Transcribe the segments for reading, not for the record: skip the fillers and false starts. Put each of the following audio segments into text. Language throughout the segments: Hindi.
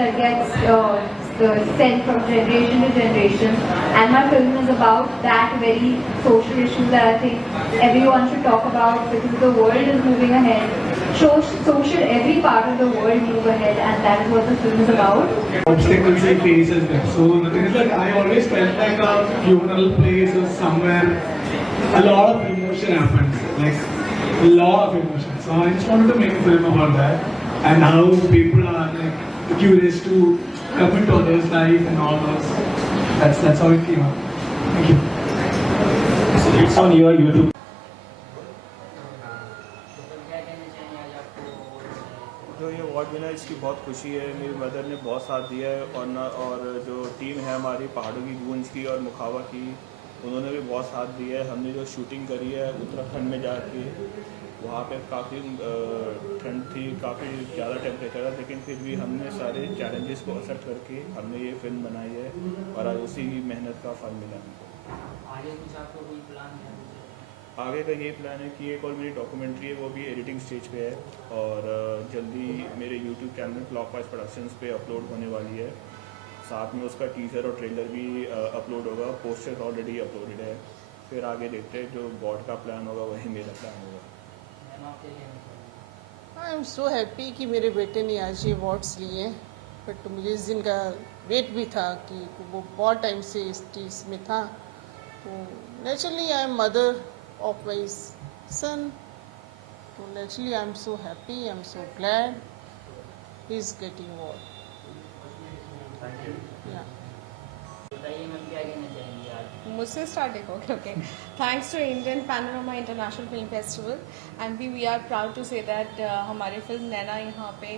that gets sent from generation to generation, and my film is about that very social issue that I think everyone should talk about because the world is moving ahead. So should every part of the world move ahead, and that is what the film is about. Obstacles he faces them. So the thing is that I always felt like a funeral place or somewhere a lot of emotion happens, like a lot of emotion. So I just wanted to make a film about that and how people are like curious to come into others' life and all those. That's how it came out. Thank you. So it's on your YouTube. जो ये अवार्ड विनर इसकी बहुत खुशी है। मेरी मदर ने बहुत साथ दिया है और जो टीम है हमारी पहाड़ों की गूंज की और मुखावा की, उन्होंने भी बहुत साथ दिया है। हमने जो शूटिंग करी है उत्तराखंड में जाके, वहाँ पे काफ़ी ठंड थी, काफ़ी ज़्यादा टेम्परेचर था, लेकिन फिर भी हमने सारे चैलेंजेस को एक्सेप्ट करके हमने ये फिल्म बनाई है और आज उसी की मेहनत का फल मिला हमको। आगे कुछ आपका कोई प्लान है? आगे का ये प्लान है कि एक और मेरी डॉक्यूमेंट्री है, वो भी एडिटिंग स्टेज पे है और जल्दी मेरे यूट्यूब चैनल क्लॉकवाइज प्रोडक्शंस पे अपलोड होने वाली है। साथ में उसका टीजर और ट्रेलर भी अपलोड होगा। पोस्टर ऑलरेडी अपलोडेड है। फिर आगे देखते हैं, जो गॉड का प्लान होगा वही मेरा प्लान होगा। आई एम सो हैप्पी कि मेरे बेटे ने आज ये अवार्ड्स लिए, बट मुझे इस दिन का वेट भी था कि वो बहुत टाइम से इस चीज़ में था। तो naturally I am mother of my son, so naturally I'm so happy, I'm so glad he's getting award. Thank you. Yeah. बताइए मैम क्या कहना चाहेंगी आज? मुझसे starting okay thanks to Indian panorama international film festival and we are proud to say that हमारी फिल्म नैना यहाँ पे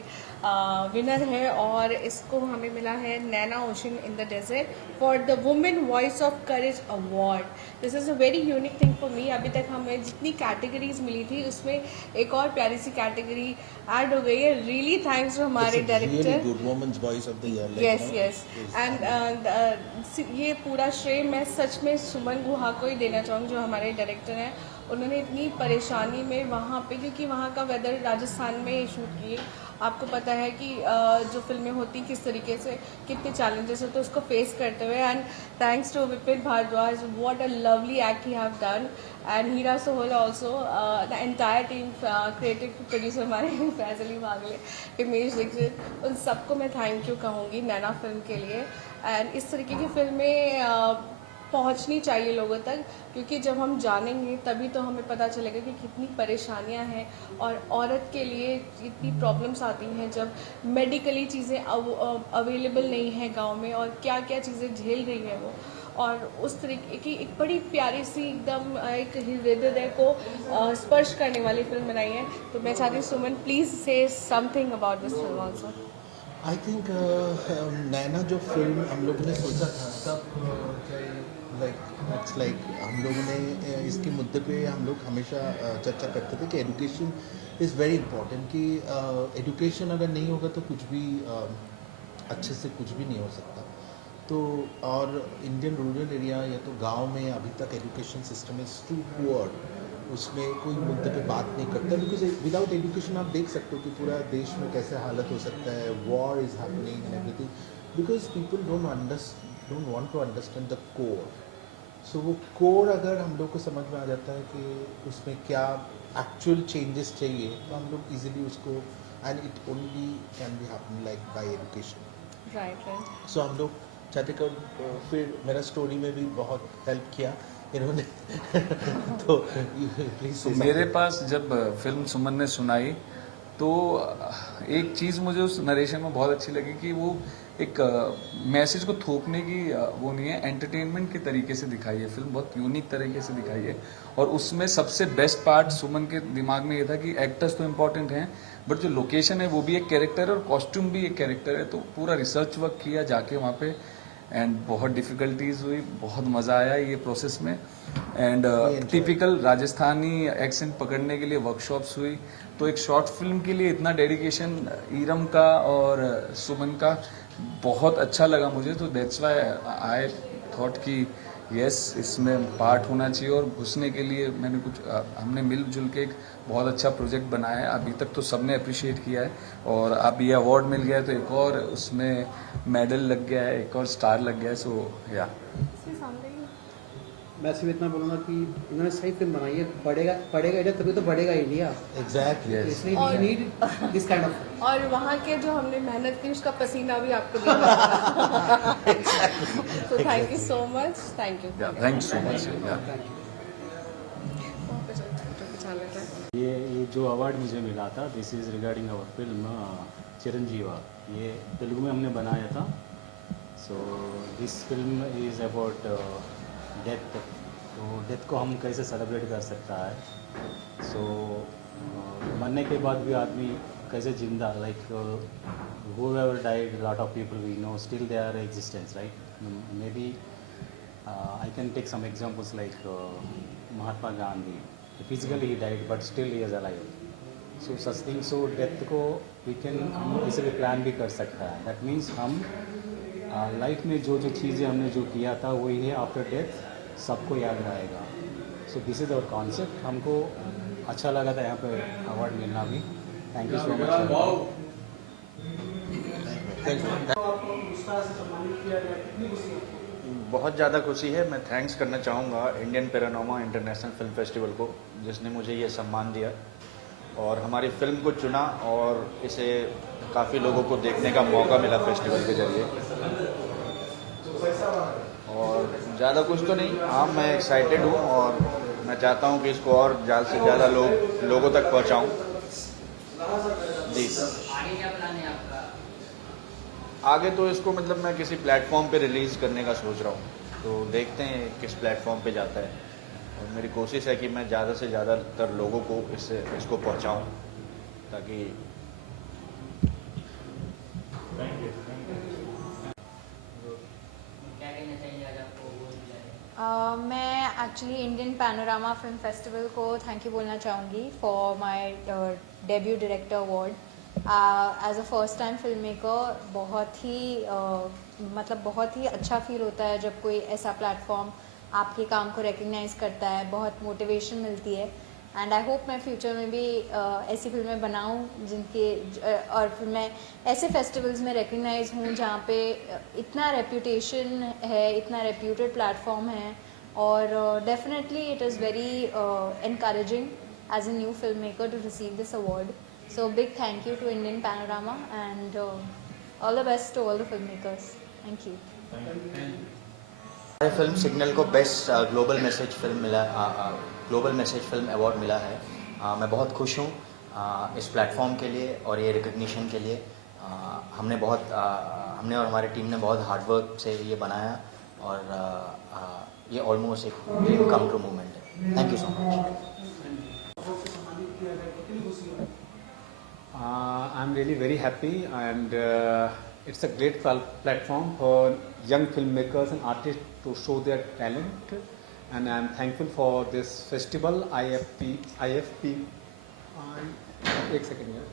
विनर है और इसको हमें मिला है Naina ocean in the desert for the women voice of courage award. This is a very unique thing for me. अभी तक हमें जितनी कैटेगरीज मिली थी उसमें एक और प्यारी सी कैटेगरी ऐड हो गई है। रियली थैंक्स टू हमारे डायरेक्टर। यस यस एंड ये पूरा श्रेय मैं सच में सुमन गुहा को ही देना चाहूँगी, जो हमारे डायरेक्टर हैं। उन्होंने इतनी परेशानी में वहाँ पे, क्योंकि वहाँ का वेदर राजस्थान में शूट किए, आपको पता है कि जो फिल्में होती किस तरीके से कितने चैलेंजेस होते हैं उसको फेस करते हुए। And thanks to Vipin Bhardwaj, what a lovely act he have done, and Heera Sohal also, the entire team, creative producer हमारे फैजली वागले, हिमेश दीक्षित, उन सबको मैं थैंक यू कहूँगी नैना फिल्म के लिए। एंड इस तरीके की फिल्में पहुंचनी चाहिए लोगों तक, क्योंकि जब हम जानेंगे तभी तो हमें पता चलेगा कि कितनी परेशानियां हैं और औरत के लिए कितनी प्रॉब्लम्स आती हैं जब मेडिकली चीज़ें अवेलेबल नहीं है गांव में, और क्या क्या चीज़ें झेल रही है वो। और उस तरीके की एक बड़ी प्यारी सी एकदम एक हृदय को स्पर्श करने वाली फिल्म बनाई है। तो मैं चाहती हूँ Suman please say something about this film also. I think Naina जो फिल्म हम लोगों ने सोचा था तब लाइक हम लोगों ने इसके मुद्दे पे हम लोग हमेशा चर्चा करते थे कि एजुकेशन इज़ वेरी इम्पोर्टेंट, कि एजुकेशन अगर नहीं होगा तो कुछ भी अच्छे से कुछ भी नहीं हो सकता। तो और इंडियन रूरल एरिया या तो गांव में अभी तक education system is too poor, उसमें कोई मुद्दे पे बात नहीं करता, बिकॉज विदाउट एजुकेशन आप देख सकते हो कि पूरा देश में कैसे हालत हो सकता है। War is happening and everything, because people don't want to understand the core. So वो कोर अगर हम लोग को समझ में आ जाता है कि उसमें क्या एक्चुअल चेंजेस चाहिए, तो हम लोग इजीली उसको, and it only can be happen like by education. Right. So हम लोग चाहते कर, फिर मेरा स्टोरी में भी बहुत हेल्प किया इन्होंने तो प्लीज। मेरे पास जब फिल्म सुमन ने सुनाई तो एक चीज़ मुझे उस नरेशन में बहुत अच्छी लगी कि वो एक मैसेज को थोपने की वो नहीं है, एंटरटेनमेंट के तरीके से दिखाई है फिल्म, बहुत यूनिक तरीके से दिखाई है। और उसमें सबसे बेस्ट पार्ट सुमन के दिमाग में ये था कि एक्टर्स तो इम्पॉर्टेंट हैं, बट जो लोकेशन है वो भी एक कैरेक्टर है और कॉस्ट्यूम भी एक कैरेक्टर है। तो पूरा रिसर्च वर्क किया जाके वहाँ पे, एंड बहुत डिफ़िकल्टीज हुई, बहुत मज़ा आया ये प्रोसेस में। एंड टिपिकल राजस्थानी एक्सेंट पकड़ने के लिए वर्कशॉप्स हुई। तो एक शॉर्ट फिल्म के लिए इतना डेडिकेशन ईरम का और सुमन का बहुत अच्छा लगा मुझे। तो दैट्स व्हाई आई थॉट कि यस इसमें पार्ट होना चाहिए और घुसने के लिए मैंने हमने मिलजुल के एक बहुत अच्छा प्रोजेक्ट बनाया है। अभी तक तो सबने अप्रिशिएट किया है और अब ये अवार्ड मिल गया है तो एक और उसमें मेडल लग गया है, एक और स्टार लग गया है। सो या मैं सिर्फ इतना बोलूँगा कि इन्होंने सही फिल्म बनाई है, पढ़ेगा इंडिया तभी तो बढ़ेगा इंडिया, एग्जैक्टली। इसलिए we need this kind of. और वहाँ के जो हमने मेहनत की उसका पसीना भी आपको दिखा। तो thank you so much, thank you. Thank you so much. ये जो अवार्ड मुझे मिला था, this is regarding our film Chiranjeeva. ये तेलुगु में हमने बनाया था। So this film is about death. तो डेथ को हम कैसे सेलिब्रेट कर सकता है। सो मरने के बाद भी आदमी कैसे जिंदा, like whoever died, lot of people we know still they are existence, right? Maybe I can take some examples like Mahatma Gandhi. Physically he died but still he is alive. So such things, so death को we can हम इसे भी प्लान भी कर सकता है। That means हम लाइफ में जो जो चीज़ें हमने जो किया था वही है आफ्टर डेथ सबको याद रहेगा। So this is our concept. हमको अच्छा लगा था यहाँ पे अवार्ड मिलना भी। Thank you so much. बहुत ज़्यादा खुशी है। मैं थैंक्स करना चाहूँगा Indian Panorama International film Festival को, जिसने मुझे ये सम्मान दिया और हमारी फ़िल्म को चुना और इसे काफ़ी लोगों को देखने का मौका मिला फेस्टिवल के ज़रिए। और ज़्यादा कुछ तो नहीं, हाँ मैं एक्साइटेड हूँ और मैं चाहता हूँ कि इसको और ज़्यादा से ज़्यादा लोगों तक पहुँचाऊँ। जी आगे क्या प्लान है आपका? आगे तो इसको मतलब मैं किसी प्लेटफॉर्म पे रिलीज़ करने का सोच रहा हूँ, तो देखते हैं किस प्लेटफॉर्म पे जाता है। और मेरी कोशिश है कि मैं ज़्यादा से ज़्यादातर लोगों को इसको पहुँचाऊँ ताकि क्या कहना चाहिए आज आपको अवार्ड मिला है? मैं actually Indian Panorama Film Festival को थैंक यू बोलना चाहूँगी for my debut director award. As a first time filmmaker बहुत ही अच्छा फील होता है जब कोई ऐसा प्लेटफॉर्म आपके काम को रिकग्नाइज़ करता है, बहुत मोटिवेशन मिलती है। एंड आई होप मैं फ्यूचर में भी ऐसी फिल्में बनाऊं जिनके और फिर मैं ऐसे फेस्टिवल्स में रिकग्नाइज हूँ जहाँ पे इतना रेप्यूटेशन है, इतना रेप्यूटेड प्लेटफॉर्म है। और definitely it is very encouraging as a new filmmaker to receive this award. So big thank you to Indian Panorama and all the best to all the filmmakers. Thank you. हमारे फिल्म सिग्नल को best global message film award मिला है। मैं बहुत खुश हूँ इस प्लेटफॉर्म के लिए और ये रिकग्निशन के लिए। हमने और हमारी टीम ने बहुत हार्ड वर्क से ये बनाया और ये ऑलमोस्ट एक ड्रीम कम ट्रू मूवमेंट है। Thank you so much. I'm really very happy and it's a great platform for young filmmakers and artists to show their talent, and I'm thankful for this festival IFP. एक second here.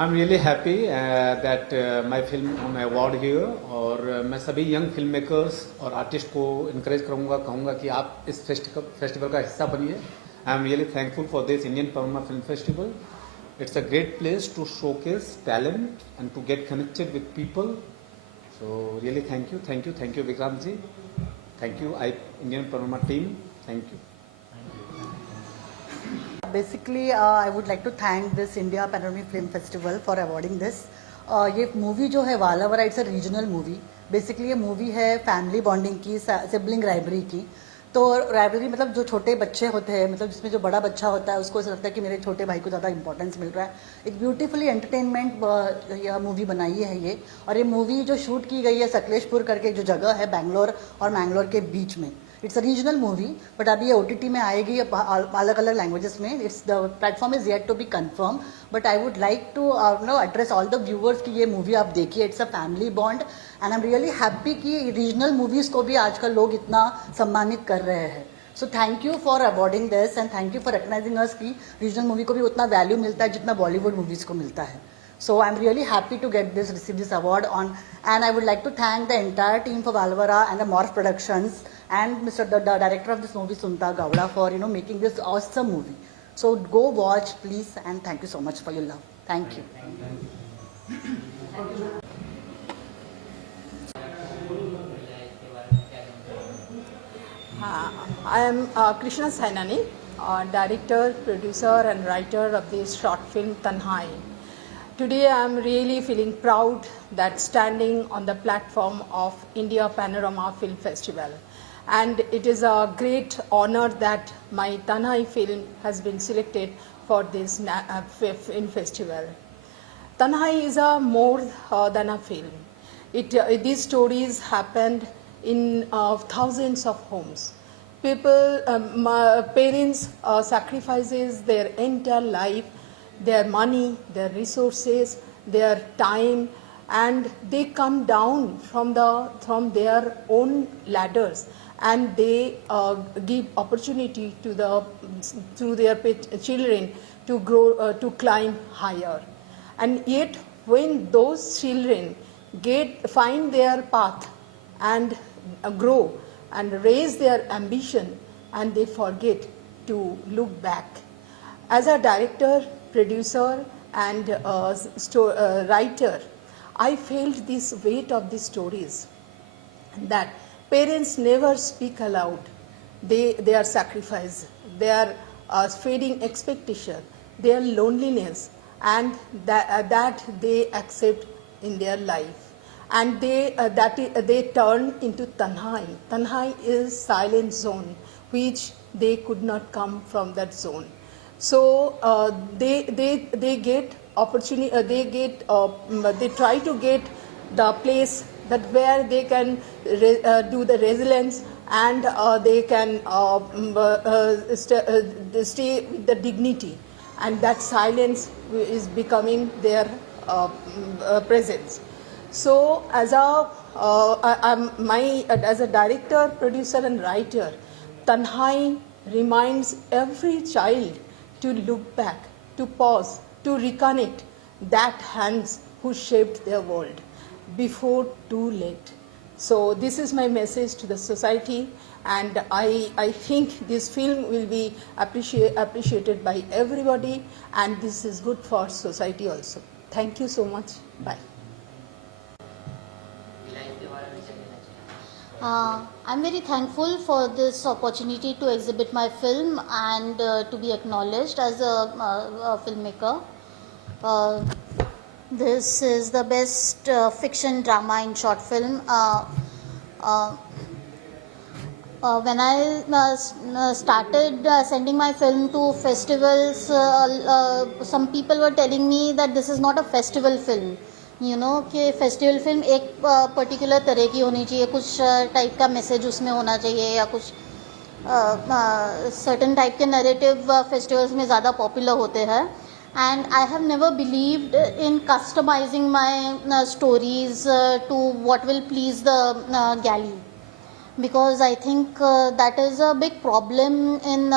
I'm really happy that my film won award here और मैं सभी यंग फिल्म मेकर्स और आर्टिस्ट को इनकरेज कहूँगा कि आप इस फेस्टिवल का हिस्सा बनिए। I am really thankful for this Indian Panorama Film Festival. It's a great place to showcase talent and to get connected with people. So really thank you Vikrant ji, thank you Indian Panorama team, thank you. Basically, I would like to thank this India Panoramic Film Festival for awarding this. ये मूवी जो है Valavara, it's a regional movie. Basically ये मूवी है फैमिली बॉन्डिंग की, सिबलिंग राइवलरी की। तो राइवलरी मतलब जो छोटे बच्चे होते हैं, मतलब जिसमें जो बड़ा बच्चा होता है उसको ऐसा लगता है कि मेरे छोटे भाई को ज़्यादा इंपॉर्टेंस मिल रहा है। एक ब्यूटीफुली एंटरटेनमेंट यह मूवी बनाई है ये। और ये मूवी जो शूट की गई है सकलेशपुर करके जो जगह है बैंगलोर और मैंगलोर के बीच में। It's a regional movie but अभी ये OTT में आएगी अलग अलग लैंग्वेजेस में। It's the platform is yet to be confirm but I would like to address all the viewers कि ये मूवी आप देखिए। It's a family bond and I am really happy कि रीजनल मूवीज़ को भी आजकल लोग इतना सम्मानित कर रहे हैं। So thank you for awarding this and thank you for recognising अस कि रीजनल मूवी को भी उतना वैल्यू मिलता है जितना बॉलीवुड मूवीज़ को मिलता है। So I'm really happy to receive this award and I would like to thank the entire team for Valvara and the Morph Productions and the director of this movie, Sunta Gowda, for making this awesome movie. So go watch, please, and thank you so much for your love. Thank you. I am Krishna Sainani, director, producer and writer of this short film Tanhai. Today I am really feeling proud that standing on the platform of India Panorama Film Festival, and it is a great honor that my Tanhai film has been selected for this film festival. Tanhai is a more than a film. These stories happened in thousands of homes. People, parents sacrifices their entire life, their money, their resources, their time, and they come down from their own ladders, and they give opportunity to their children to grow, to climb higher. And yet, when those children find their path and grow and raise their ambition, and they forget to look back. As a director, producer and writer, I felt this weight of these stories, that parents never speak aloud their sacrifice, their fading expectation, their loneliness, and that they accept in their life. And they turn into Tanhai. Tanhai is silent zone, which they could not come from that zone. So they get opportunity. They try to get the place that where they can do the resilience, and they can stay with the dignity, and that silence is becoming their presence. So as a director, producer and writer, Tanhai reminds every child to look back, to pause, to reconnect that hands who shaped their world before too late. So this is my message to the society, and I think this film will be appreciated by everybody, and this is good for society also. Thank you so much. Bye. I'm very thankful for this opportunity to exhibit my film and to be acknowledged as a filmmaker. This is the best fiction drama in short film. When I started sending my film to festivals, some people were telling me that this is not a festival film. कि फेस्टिवल फिल्म एक पर्टिकुलर तरह की होनी चाहिए, कुछ टाइप का मैसेज उसमें होना चाहिए, या कुछ सर्टेन टाइप के नैरेटिव फेस्टिवल्स में ज़्यादा पॉपुलर होते हैं. And I have never believed in customizing my stories to what will please the gallery, because I think that is a big problem in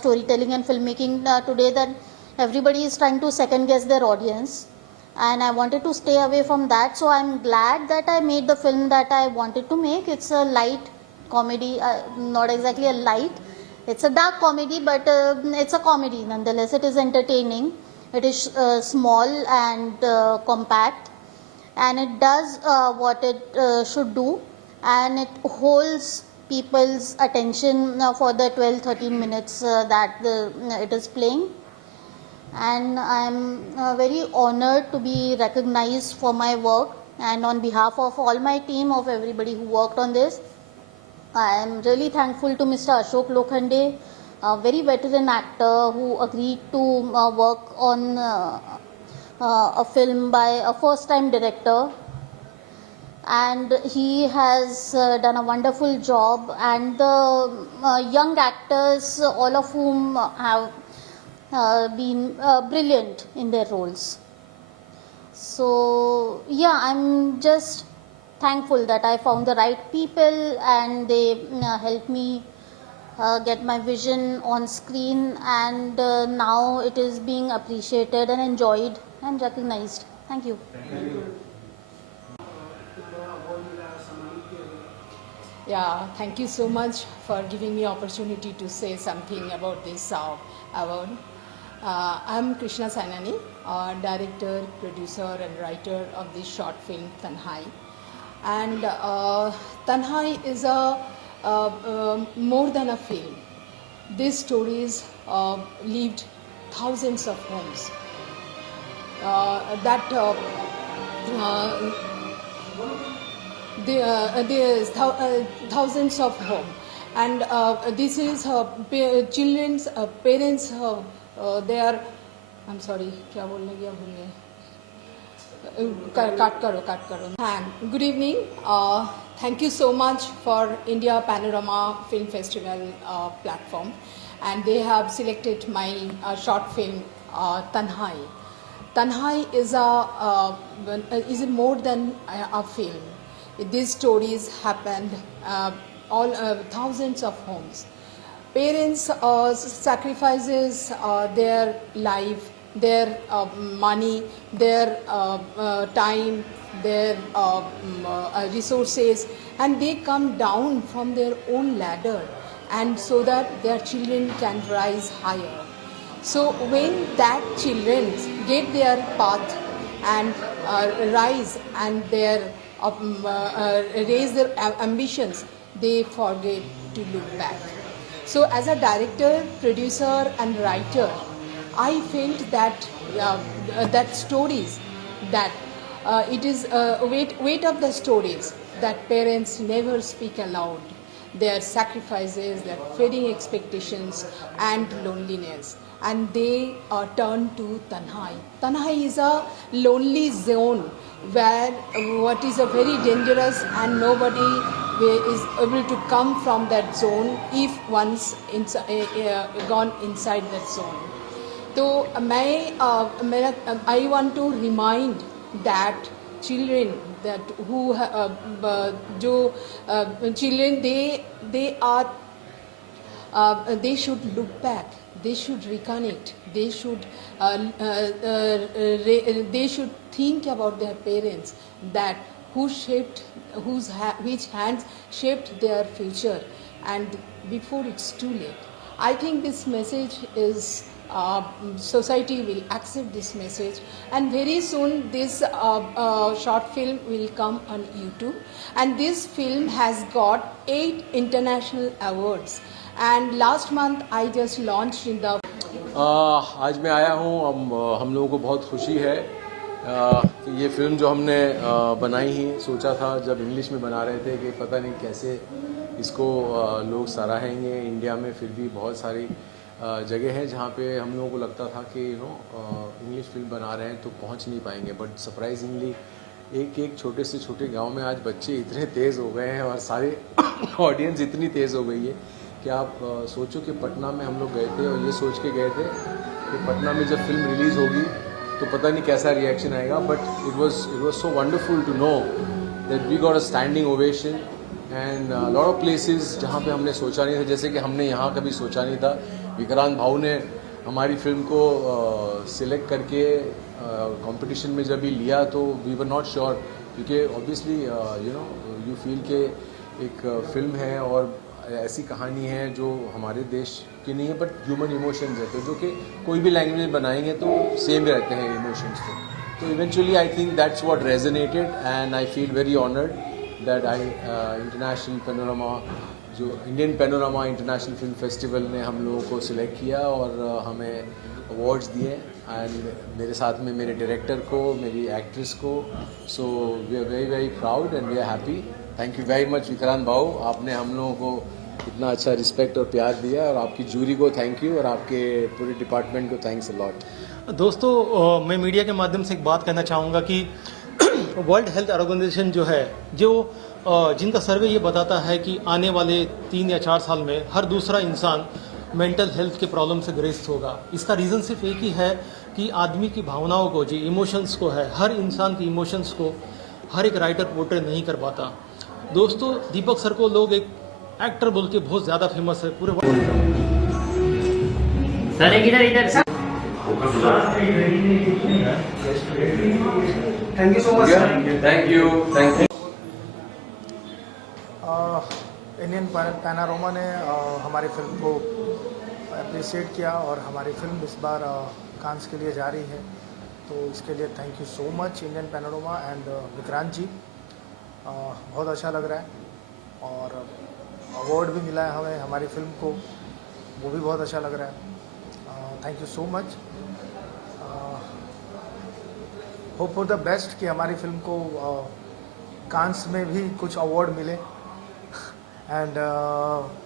storytelling and filmmaking today, that everybody is trying to second guess their audience. And I wanted to stay away from that, so I'm glad that I made the film that I wanted to make. It's a light comedy, not exactly a light, it's a dark comedy, but it's a comedy nonetheless. It is entertaining, it is small and compact, and it does what it should do, and it holds people's attention for the 12-13 minutes that it is playing. And I'm very honored to be recognized for my work, and on behalf of all my team, of everybody who worked on this, I am really thankful to Mr. Ashok Lokhande, a very veteran actor who agreed to work on a film by a first-time director, and he has done a wonderful job, and the young actors, all of whom have been brilliant in their roles. So yeah, I'm just thankful that I found the right people, and they helped me get my vision on screen, and now it is being appreciated and enjoyed and recognized. Thank you. Yeah, thank you so much for giving me opportunity to say something about this award. I'm Krishna Sainani, director, producer and writer of this short film Tanhai. And Tanhai is more than a film. These stories lived thousands of homes. There's thousands of homes, and this is children's parents. They are. I'm sorry. क्या बोलने गया भूल गए. काट करो. And good evening. Thank you so much for India Panorama Film Festival platform, and they have selected my short film Tanhai. Tanhai is more than a film. These stories happened thousands of homes. Parents sacrifices their life, their money, their time, their resources, and they come down from their own ladder, and so that their children can rise higher. So when that children get their path and rise and their raise their ambitions, they forget to look back. So as a director, producer and writer, I felt that that stories, that it is weight of the stories that parents never speak aloud, their sacrifices, their fading expectations and loneliness, and they turn to Tanhai. Tanhai is a lonely zone where what is a very dangerous, and nobody is able to come from that zone if once gone inside that zone. So I want to remind that children that children they should look back. They should reconnect. They should think about their parents, that which hands shaped their future, and before it's too late. I think this message is society will accept this message, and very soon this short film will come on YouTube, and this film has got 8 international awards. And last month I just launched in the आज मैं आया हूँ. हम लोगों को बहुत खुशी है कि ये फिल्म जो हमने बनाई ही सोचा था जब इंग्लिश में बना रहे थे कि पता नहीं कैसे इसको लोग सराहेंगे. इंडिया में फिर भी बहुत सारी जगह हैं जहाँ पे हम लोगों को लगता था कि इंग्लिश फिल्म बना रहे हैं तो पहुँच नहीं पाएंगे, बट सरप्राइजिंगली एक छोटे से छोटे गांव में आज बच्चे इतने तेज़ हो गए हैं और सारे ऑडियंस इतनी तेज़ हो गई है कि आप सोचो कि पटना में हम लोग गए थे और ये सोच के गए थे कि पटना में जब फिल्म रिलीज़ होगी तो पता नहीं कैसा रिएक्शन आएगा, but it was so wonderful to know that we got a standing ovation and lot of places जहाँ पे हमने सोचा नहीं था, जैसे कि हमने यहाँ कभी सोचा नहीं था. विक्रांत भाऊ ने हमारी फिल्म को सिलेक्ट करके कंपटीशन में जब भी लिया तो वी वर नॉट श्योर, क्योंकि ऑब्वियसली यू फील के एक फिल्म है और ऐसी कहानी है जो हमारे देश की नहीं है, बट ह्यूमन इमोशंस है, तो जो कि कोई भी लैंग्वेज में बनाएंगे तो सेम रहते हैं इमोशंस. तो eventually I think that's what resonated and I feel very honoured that international panorama, जो Indian panorama international film festival ने हम लोगों को सिलेक्ट किया और हमें अवार्ड्स दिए, एंड मेरे साथ में मेरे डायरेक्टर को, मेरी एक्ट्रेस को. So we are very very proud and we are happy. Thank you very much Vikrant भाऊ, आपने हम लोगों को इतना अच्छा रिस्पेक्ट और प्यार दिया, और आपकी जूरी को थैंक यू और आपके पूरे डिपार्टमेंट को थैंक्स अ लॉट. दोस्तों, मैं मीडिया के माध्यम से एक बात कहना चाहूँगा कि वर्ल्ड हेल्थ ऑर्गेनाइजेशन जो है, जो जिनका सर्वे ये बताता है कि आने वाले 3 या 4 साल में हर दूसरा इंसान मेंटल हेल्थ के प्रॉब्लम से ग्रस्त होगा. इसका रीज़न सिर्फ एक ही है कि आदमी की भावनाओं को, जो इमोशंस को है, हर इंसान की इमोशंस को हर एक राइटर पोर्ट्रेट नहीं कर पाता. दोस्तों, दीपक सर को लोग एक एक्टर बोल के बहुत ज़्यादा फेमस है पूरे वर्ल्ड. सर इधर thank you so much. Thank you. Indian panorama ने हमारी फिल्म को अप्रिशिएट किया और हमारी फिल्म इस बार कांस के लिए जा रही है, तो इसके लिए thank you so much Indian panorama and Vikrant ji. बहुत अच्छा लग रहा है और अवार्ड भी मिला है हमें हमारी फिल्म को, वो भी बहुत अच्छा लग रहा है। Thank you so much. Hope for the best कि हमारी फिल्म को कांस में भी कुछ अवार्ड मिले। एंड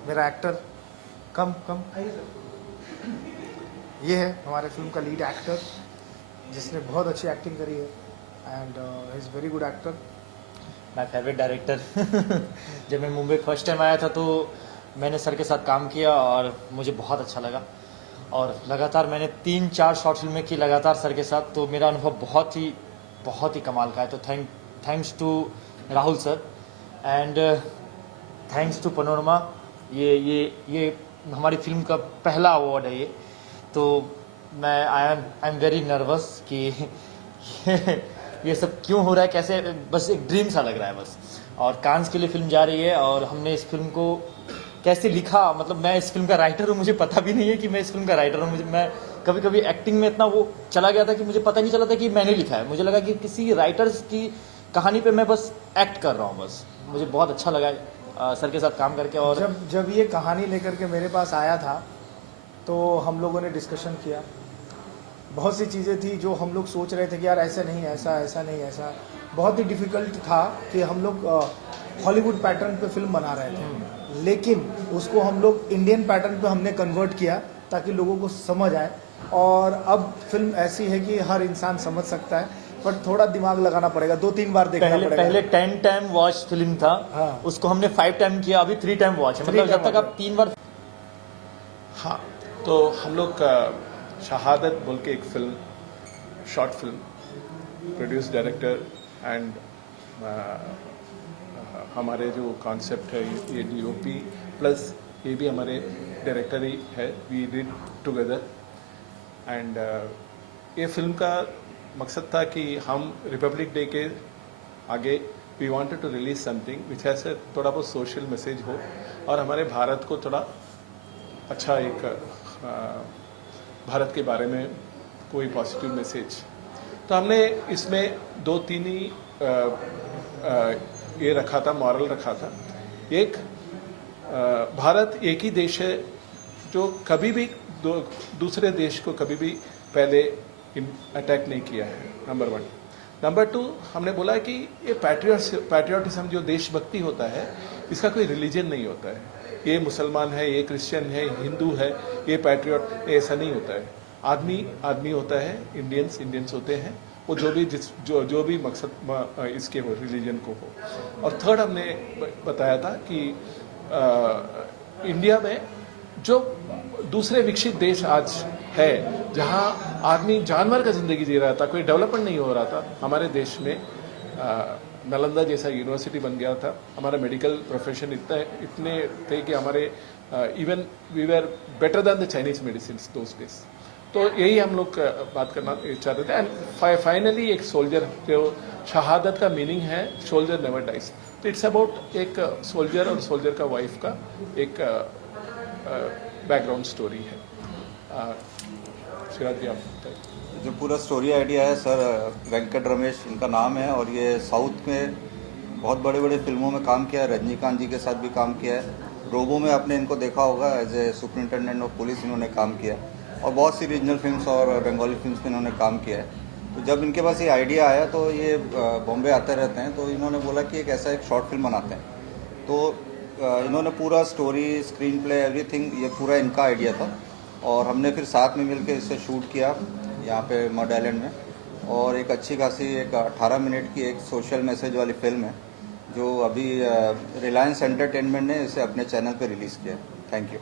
मेरा एक्टर कम ये है हमारे फिल्म का लीड एक्टर जिसने बहुत अच्छी एक्टिंग करी है and he is very good actor. My favourite director. जब मैं मुंबई फर्स्ट टाइम आया था तो मैंने सर के साथ काम किया और मुझे बहुत अच्छा लगा और लगातार मैंने 3-4 शॉर्ट फिल्में की लगातार सर के साथ, तो मेरा अनुभव बहुत ही कमाल का है। तो thanks to Rahul sir and thanks to panorama. ये हमारी फिल्म का पहला अवार्ड है ये, तो मैं आई एम वेरी नर्वस कि ये सब क्यों हो रहा है, कैसे, बस एक ड्रीम सा लग रहा है बस। और कांस के लिए फिल्म जा रही है और हमने इस फिल्म को कैसे लिखा, मतलब मैं इस फिल्म का राइटर हूँ, मुझे पता भी नहीं है कि मैं इस फिल्म का राइटर हूँ। मैं कभी एक्टिंग में इतना वो चला गया था कि मुझे पता नहीं चला था कि मैंने लिखा है। मुझे लगा कि किसी राइटर्स की कहानी पे मैं बस एक्ट कर रहा हूँ बस। मुझे बहुत अच्छा लगा सर के साथ काम करके। और जब ये कहानी लेकर के मेरे पास आया था तो हम लोगों ने डिस्कशन किया, बहुत सी चीज़ें थी जो हम लोग सोच रहे थे कि यार ऐसे नहीं, ऐसा नहीं, ऐसा बहुत ही डिफ़िकल्ट था कि हम लोग हॉलीवुड पैटर्न पे फिल्म बना रहे थे, लेकिन उसको हम लोग इंडियन पैटर्न पे हमने कन्वर्ट किया ताकि लोगों को समझ आए। और अब फिल्म ऐसी है कि हर इंसान समझ सकता है, बट थोड़ा दिमाग लगाना पड़ेगा, 2-3 बार देखना पड़ेगा। पहले 10 टाइम वॉच फिल्म था, हाँ। उसको हमने 5 टाइम किया, अभी 3 टाइम वॉच है, मतलब जब तक आप 3 बार। हाँ, तो हम लोग शहादत बोल के एक film, short film, produce director and हमारे जो कॉन्सेप्ट है ये DOP प्लस ये भी हमारे डायरेक्टर ही है, वी डिड टुगेदर। एंड ये फिल्म का मकसद था कि हम रिपब्लिक डे के आगे we wanted to release something which has थोड़ा बहुत सोशल मैसेज हो और हमारे भारत को थोड़ा अच्छा एक भारत के बारे में कोई पॉजिटिव मैसेज। तो हमने इसमें 2-3 ही ये रखा था, मॉरल रखा था। एक, भारत एक ही देश है जो कभी भी दूसरे देश को कभी भी पहले अटैक नहीं किया है, नंबर 1। नंबर 2, हमने बोला कि ये पैट्रियटिज्म जो देशभक्ति होता है, इसका कोई रिलीजन नहीं होता है। ये मुसलमान है, ये क्रिश्चियन है, हिंदू है, ये पैट्रियट, ऐसा नहीं होता है। आदमी होता है, इंडियंस होते हैं, वो जो भी मकसद इसके हो, रिलीजन को हो। और थर्ड हमने बताया था कि इंडिया में जो दूसरे विकसित देश आज है, जहाँ आदमी जानवर का ज़िंदगी जी रहा था, कोई डेवलपमेंट नहीं हो रहा था, हमारे देश में नालंदा जैसा यूनिवर्सिटी बन गया था। हमारा मेडिकल प्रोफेशन इतने थे कि हमारे even we were better than the Chinese medicine those days. तो यही हम लोग बात करना चाहते थे। एंड फाइनली एक सोल्जर, जो शहादत का मीनिंग है सोल्जर नेवर डाइज, तो इट्स अबाउट एक सोल्जर और सोल्जर का वाइफ का एक बैकग्राउंड स्टोरी है। शिराज जी, आप जो पूरा स्टोरी आइडिया है सर, वेंकट रमेश इनका नाम है और ये साउथ में बहुत बड़े बड़े फिल्मों में काम किया है, रजनीकांत जी के साथ भी काम किया है। रोबो में आपने इनको देखा होगा, as a superintendent of police इन्होंने काम किया और बहुत सी रीजनल फिल्म्स और बंगाली फिल्म्स में इन्होंने काम किया है। तो जब इनके पास ये आइडिया आया तो ये बॉम्बे आते रहते हैं, तो इन्होंने बोला कि एक ऐसा एक शॉर्ट फिल्म बनाते हैं। तो इन्होंने पूरा स्टोरी, स्क्रीन प्ले, एवरीथिंग ये पूरा इनका आइडिया था और हमने फिर साथ में मिलकर इसे शूट किया यहाँ पे मड आइलैंड में। और एक अच्छी खासी एक 18 मिनट की एक सोशल मैसेज वाली फिल्म है जो अभी रिलायंस एंटरटेनमेंट ने इसे अपने चैनल पे रिलीज़ किया। Thank you.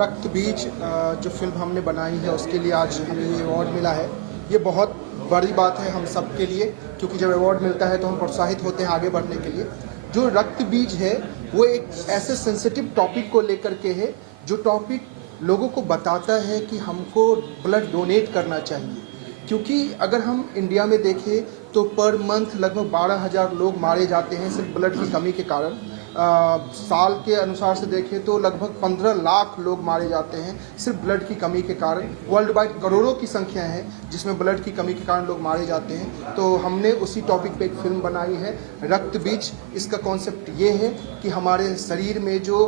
रक्त बीज जो फिल्म हमने बनाई है उसके लिए आज हमें ये अवार्ड मिला है। ये बहुत बड़ी बात है हम सब के लिए, क्योंकि जब अवार्ड मिलता है तो हम प्रोत्साहित होते हैं आगे बढ़ने के लिए। जो रक्त बीज है वो एक ऐसे सेंसिटिव टॉपिक को लेकर के है जो टॉपिक लोगों को बताता है कि हमको ब्लड डोनेट करना चाहिए। क्योंकि अगर हम इंडिया में देखें तो पर मंथ लगभग 12,000 लोग मारे जाते हैं सिर्फ ब्लड की कमी के कारण। साल के अनुसार से देखें तो लगभग 15 लाख लोग मारे जाते हैं सिर्फ ब्लड की कमी के कारण। वर्ल्ड वाइड करोड़ों की संख्या है जिसमें ब्लड की कमी के कारण लोग मारे जाते हैं। तो हमने उसी टॉपिक पे एक फिल्म बनाई है रक्त बीज। इसका कॉन्सेप्ट ये है कि हमारे शरीर में जो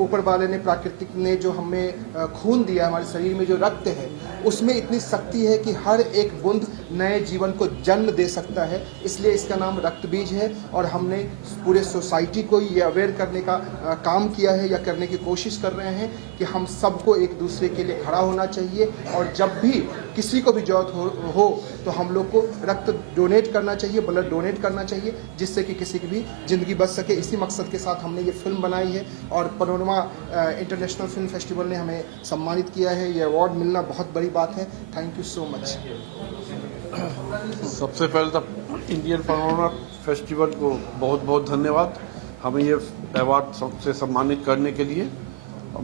ऊपर वाले ने प्राकृतिक ने जो हमें खून दिया, हमारे शरीर में जो रक्त है उसमें इतनी शक्ति है कि हर एक बूंद नए जीवन को जन्म दे सकता है। इसलिए इसका नाम रक्त बीज है और हमने पूरे सोसाइटी को ये अवेयर करने का काम किया है या करने की कोशिश कर रहे हैं कि हम सबको एक दूसरे के लिए खड़ा होना चाहिए और जब भी किसी को भी जरूरत हो तो हम लोग को रक्त डोनेट करना चाहिए, ब्लड डोनेट करना चाहिए, जिससे कि किसी की भी ज़िंदगी बच सके। इसी मकसद के साथ हमने ये फिल्म बनाई है और पैनोरमा इंटरनेशनल फिल्म फेस्टिवल ने हमें सम्मानित किया है। ये अवार्ड मिलना बहुत बड़ी बात है। Thank you so much. सबसे पहले तो इंडियन पैनोरमा फेस्टिवल को बहुत बहुत धन्यवाद हमें ये अवार्ड से सम्मानित करने के लिए।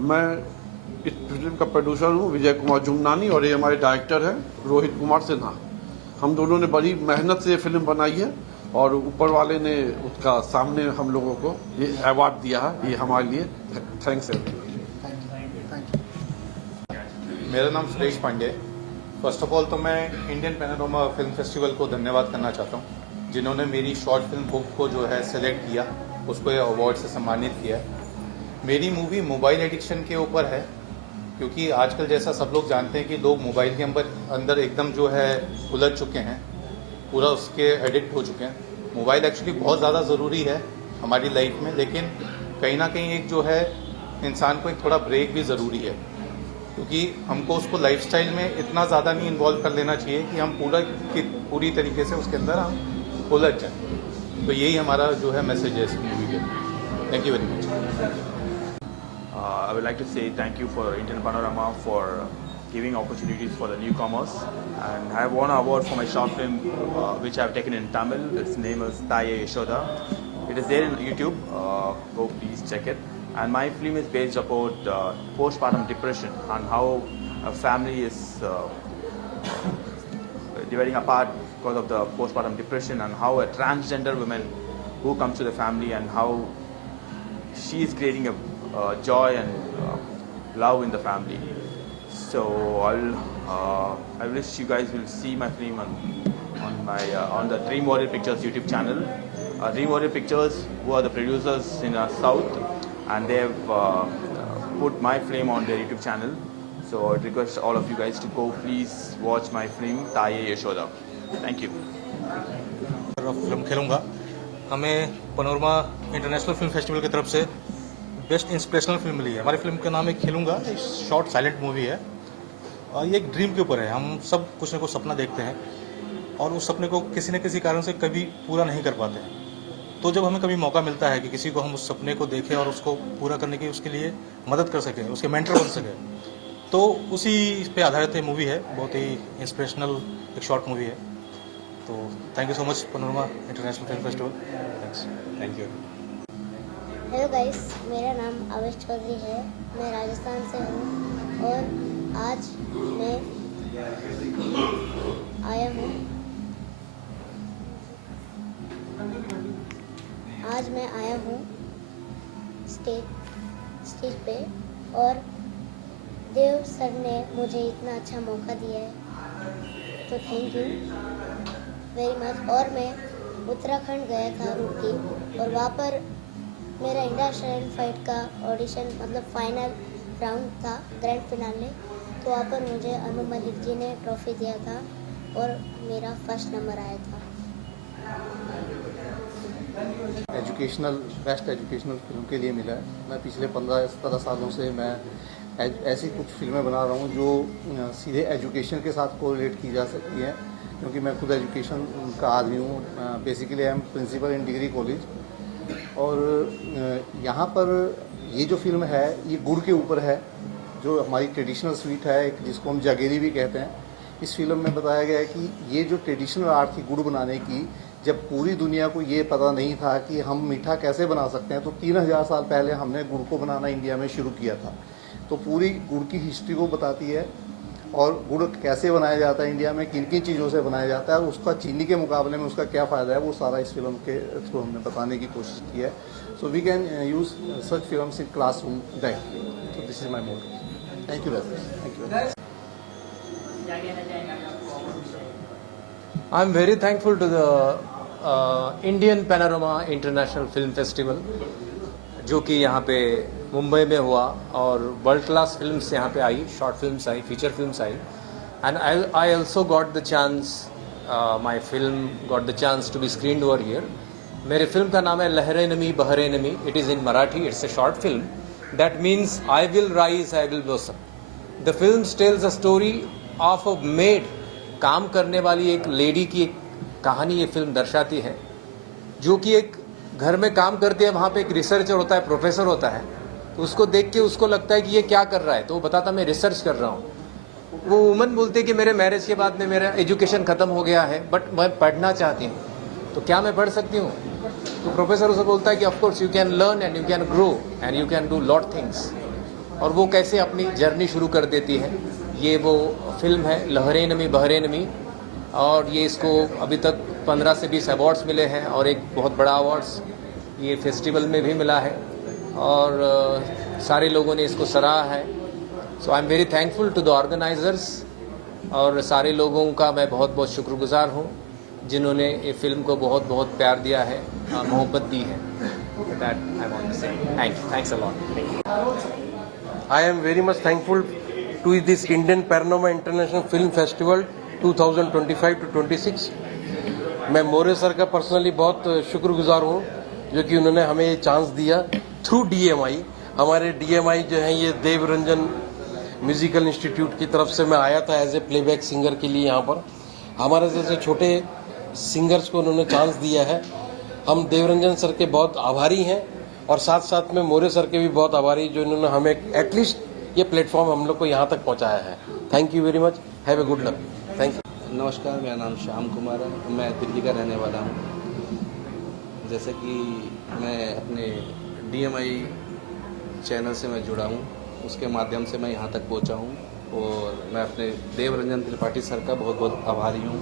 मैं इस फिल्म का प्रोड्यूसर हूँ विजय कुमार जुमनानी और ये हमारे डायरेक्टर हैं रोहित कुमार सिन्हा। हम दोनों ने बड़ी मेहनत से ये फिल्म बनाई है और ऊपर वाले ने उसका सामने हम लोगों को ये अवार्ड दिया है। ये हमारे लिए थैंक्स है। मेरा नाम सुरेश पांडे है। फर्स्ट ऑफ ऑल तो मैं इंडियन पैनोरमा फिल्म फेस्टिवल को धन्यवाद करना चाहता हूँ जिन्होंने मेरी शॉर्ट फिल्म बुक को जो है सेलेक्ट किया, उसको ये अवार्ड से सम्मानित किया। मेरी मूवी मोबाइल एडिक्शन के ऊपर है क्योंकि आजकल जैसा सब लोग जानते हैं कि लोग मोबाइल के अंदर एकदम जो है उलझ चुके हैं, पूरा उसके एडिक्ट हो चुके हैं। मोबाइल एक्चुअली बहुत ज़्यादा ज़रूरी है हमारी लाइफ में, लेकिन कहीं ना कहीं एक जो है इंसान को एक थोड़ा ब्रेक भी ज़रूरी है क्योंकि हमको उसको लाइफस्टाइल में इतना ज़्यादा नहीं इन्वॉल्व कर लेना चाहिए कि हम पूरी तरीके से उसके अंदर हम उलझ जाएँ। तो यही हमारा जो है मैसेज है इस मूवी के। Thank you very much. I would like to say thank you for Indian Panorama for giving opportunities for the newcomers, and I have won an award for my short film which I have taken in Tamil. Its name is Thaye Yashoda. It is there in YouTube. Go please check it. And my film is based about postpartum depression and how a family is dividing apart because of the postpartum depression, and how a transgender woman who comes to the family and how she is creating a joy and love in the family. So I wish you guys will see my film on the Dream Warrior Pictures YouTube channel. Dream Warrior Pictures, who are the producers in South, and they have put my film on their YouTube channel. So I request all of you guys to go please watch my film Thaye Yashoda. Thank you. Film खेलूँगा। हमें पैनोरमा इंटरनेशनल फिल्म फेस्टिवल की तरफ से बेस्ट इंस्पिरेशनल फिल्म मिली है। हमारी फिल्म का नाम है खेलूँगा। एक शॉर्ट साइलेंट मूवी है और ये एक ड्रीम के ऊपर है। हम सब कुछ न कुछ सपना देखते हैं और उस सपने को किसी न किसी कारण से कभी पूरा नहीं कर पाते हैं। तो जब हमें कभी मौका मिलता है कि किसी को हम उस सपने को देखें और उसको पूरा करने की उसके लिए मदद कर सकें, उसके मेंटर बन सकें, तो उसी पे आधारित ये मूवी है। बहुत ही इंस्पिरेशनल एक शॉर्ट मूवी है। तो thank you so much panorama international film festival. Thanks. Thank you. Hello guys, मेरा नाम आवेश चौधरी है। मैं राजस्थान से हूँ और आज मैं आया हूँ स्टेज पे और देव सर ने मुझे इतना अच्छा मौका दिया है, तो थैंक यू वेरी मच। और मैं उत्तराखंड गया था रुड़की और वहाँ पर मेरा इंडिया शरण फाइट का ऑडिशन मतलब फाइनल राउंड था, ग्रैंड फिनाले। तो वहाँ पर मुझे अनु मलिक जी ने ट्रॉफी दिया था और मेरा फर्स्ट नंबर आया था। बेस्ट एजुकेशनल फिल्म के लिए मिला है। मैं पिछले 15-17 सालों से मैं ऐसी कुछ फिल्में बना रहा हूँ जो सीधे एजुकेशन के साथ कोरिलेट की जा सकती हैं, क्योंकि मैं खुद एजुकेशन का आदमी हूँ। Basically I am principal in degree college और यहाँ पर ये जो फिल्म है ये गुड़ के ऊपर है, जो हमारी ट्रेडिशनल स्वीट है, जिसको हम जागेरी भी कहते हैं। इस फिल्म में बताया गया है कि ये जो ट्रेडिशनल आर्ट थी गुड़ बनाने की, जब पूरी दुनिया को ये पता नहीं था कि हम मीठा कैसे बना सकते हैं, तो 3000 साल पहले हमने गुड़ को बनाना इंडिया में शुरू किया था। तो पूरी गुड़ की हिस्ट्री को बताती है और गुड़ कैसे बनाया जाता है इंडिया में, किन किन चीज़ों से बनाया जाता है और उसका चीनी के मुकाबले में उसका क्या फ़ायदा है, वो सारा इस फिल्म के थ्रू हमने बताने की कोशिश की है। So we can use such films in classroom directly. So this is my motive. Thank you very much. Thank you. I'm very thankful to the Indian Panorama International Film Festival जो कि यहाँ पे मुंबई में हुआ और वर्ल्ड क्लास फिल्म्स यहाँ पे आई, शॉर्ट फिल्म्स आई, फीचर फिल्म्स आई, and I also got the chance, my film got the chance to be screened over here. मेरे फिल्म का नाम है Lahare Nami Bahare Nami. It is in Marathi, it's a short film. That means I will rise, I will blossom. The film tells a story of a maid, काम करने वाली एक लेडी की एक कहानी ये फिल्म दर्शाती है, जो कि एक घर में काम करती है, वहाँ पे एक रिसर्चर होता है, प्रोफेसर होता है, तो उसको देख के उसको लगता है कि ये क्या कर रहा है, तो वो बताता मैं रिसर्च कर रहा हूँ। वो वुमन बोलती है कि मेरे मैरिज के बाद में मेरा एजुकेशन ख़त्म हो गया है, बट मैं पढ़ना चाहती हूँ, तो क्या मैं पढ़ सकती हूँ? तो प्रोफेसर उसे बोलता है कि of course you can learn and you can grow and you can do lot things, और वो कैसे अपनी जर्नी शुरू कर देती है। ये वो फिल्म है लहरे नमी बहरे नमी, और ये इसको अभी तक 15 से 20 अवार्ड्स मिले हैं और एक बहुत बड़ा अवार्ड्स ये फेस्टिवल में भी मिला है, और सारे लोगों ने इसको सराहा है। So I am very thankful to the organisers, और सारे लोगों का मैं बहुत बहुत शुक्रगुजार हूँ जिन्होंने ये फिल्म को बहुत बहुत प्यार दिया है, मोहब्बत दी है। दैट आई वांट टू से thank you, thanks a lot. I am very much thankful to this Indian Panorama International Film Festival 2025 to 26। मैं मोरे सर का पर्सनली बहुत शुक्रगुजार हूँ जो कि उन्होंने हमें ये चांस दिया थ्रू DMI। हमारे DMI जो है ये देव रंजन म्यूजिकल इंस्टीट्यूट की तरफ से मैं आया था एज ए प्लेबैक सिंगर के लिए यहाँ पर। हमारे जैसे छोटे सिंगर्स को उन्होंने चांस दिया है। हम देवरंजन सर के बहुत आभारी हैं और साथ साथ में मोरे सर के भी बहुत आभारी जो इन्होंने हमें एटलीस्ट ये प्लेटफॉर्म हम लोग को यहाँ तक पहुँचाया है। Thank you very much, have a good luck. Thank you. नमस्कार, मेरा नाम श्याम कुमार है, मैं दिल्ली का रहने वाला हूँ। जैसे कि मैं अपने DMI चैनल से मैं जुड़ा हूँ, उसके माध्यम से मैं यहाँ तक पहुँचा हूँ और मैं अपने देवरंजन त्रिपाठी सर का बहुत बहुत आभारी हूँ।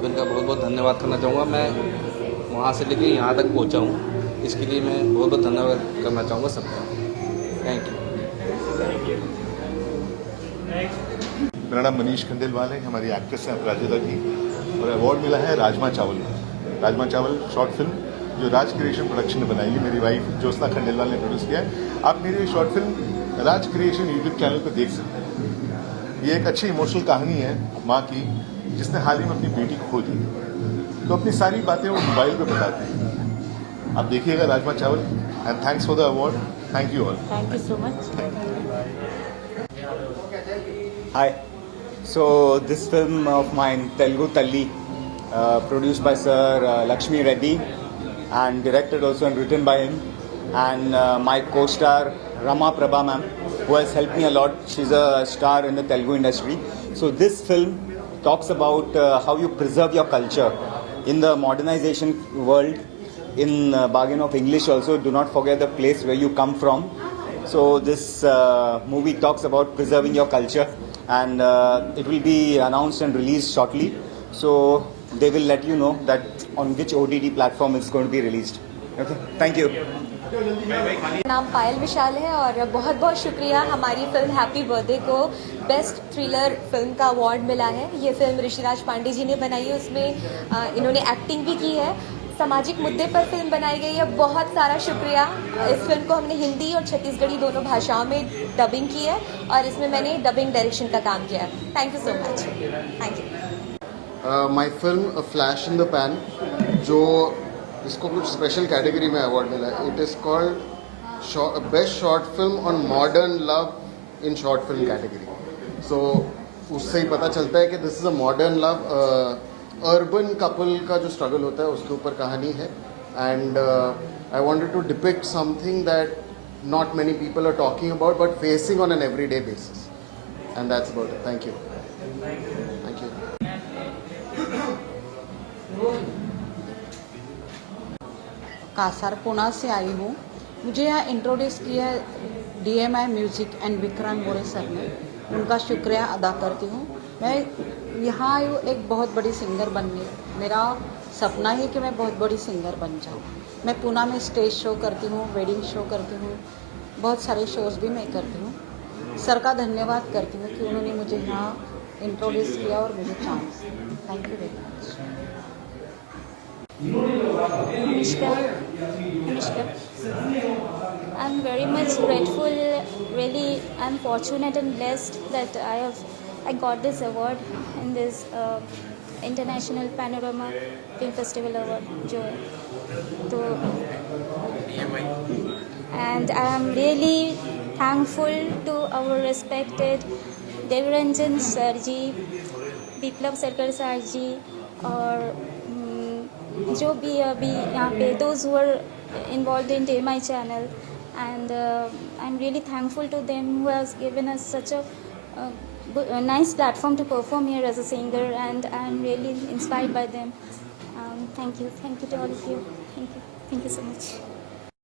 तो इनका बहुत बहुत धन्यवाद करना चाहूँगा। मैं वहाँ से लेके यहाँ तक पहुँचा हूँ, इसके लिए मैं बहुत बहुत धन्यवाद करना चाहूँगा सबका। Thank you. मेरा नाम मनीष खंडेलवाल है, हमारी एक्ट्रेस हैं अपराजिता जी, और अवार्ड मिला है राजमा चावल। राजमा चावल शॉर्ट फिल्म जो राज क्रिएशन प्रोडक्शन ने बनाई है, मेरी वाइफ ज्योत्सना खंडेलवाल ने प्रोड्यूस किया है। आप मेरी शॉर्ट फिल्म राज क्रिएशन यूट्यूब चैनल पर देख सकते हैं। ये एक अच्छी इमोशनल कहानी है माँ की, जिसने हाल ही में अपनी बेटी को खो दी, तो अपनी सारी बातें वो मोबाइल पे बताते हैं। आप देखिएगा राजमा चावल। And thanks for the award. Thank you all. Thank you so much. Hi. So this film of mine, Telugu Talli, produced by Sir Lakshmi Reddy and directed also and written by him, and my co-star Rama Prabha ma'am, who has helped me a lot. She's a star in the Telugu industry. So this film talks about how you preserve your culture in the modernization world. In bargain of English also, do not forget the place where you come from. So this movie talks about preserving your culture, and it will be announced and released shortly. So they will let you know that on which OTT platform it's going to be released. Okay, thank you. नाम पायल विशाल है और बहुत बहुत शुक्रिया, हमारी फिल्म हैप्पी बर्थडे को बेस्ट थ्रिलर फिल्म का अवार्ड मिला है। ये फिल्म ऋषिराज पांडे जी ने बनाई है, उसमें इन्होंने एक्टिंग भी की है। सामाजिक मुद्दे पर फिल्म बनाई गई है। बहुत सारा शुक्रिया। इस फिल्म को हमने हिंदी और छत्तीसगढ़ी दोनों भाषाओं में डबिंग की है और इसमें मैंने डबिंग डायरेक्शन का काम किया है। Thank you so much. Thank you. My film a flash in the pan, जो इसको कुछ स्पेशल कैटेगरी में अवार्ड मिला है। It is called best short film on modern love in short film category. So उससे ही पता चलता है कि this is a modern love, urban couple का जो स्ट्रगल होता है उसके ऊपर कहानी है। And I wanted to depict something that not many people are talking about but facing on an everyday basis, and that's about it. Thank you. Thank you. Kasar Pune से आई हूँ। मुझे यहाँ इंट्रोड्यूस किया DMI music and Vikrant more sir ने, उनका शुक्रिया अदा करती हूँ। मैं यहाँ आई हूँ एक बहुत बड़ी सिंगर बनने। मेरा सपना है कि मैं बहुत बड़ी सिंगर बन जाऊँ। मैं पुणे में स्टेज शो करती हूँ, वेडिंग शो करती हूँ, बहुत सारे शोज़ भी मैं करती हूँ। सर का धन्यवाद करती हूँ कि उन्होंने मुझे यहाँ इंट्रोड्यूस किया और मुझे chance. Thank you very much. Anushka. I'm very much grateful. Really, I'm fortunate and blessed that I got this award in this International Panorama Film Festival Award. जो है तो and I'm really thankful to our respected Devranjan Sir ji, Biplav Sarkar Sir ji और जो भी अभी यहाँ पे those who are involved in DMI channel, and I'm really thankful to them who has given us such a nice platform to perform here as a singer, and I'm really inspired by them. Thank you to all of you. Thank you so much.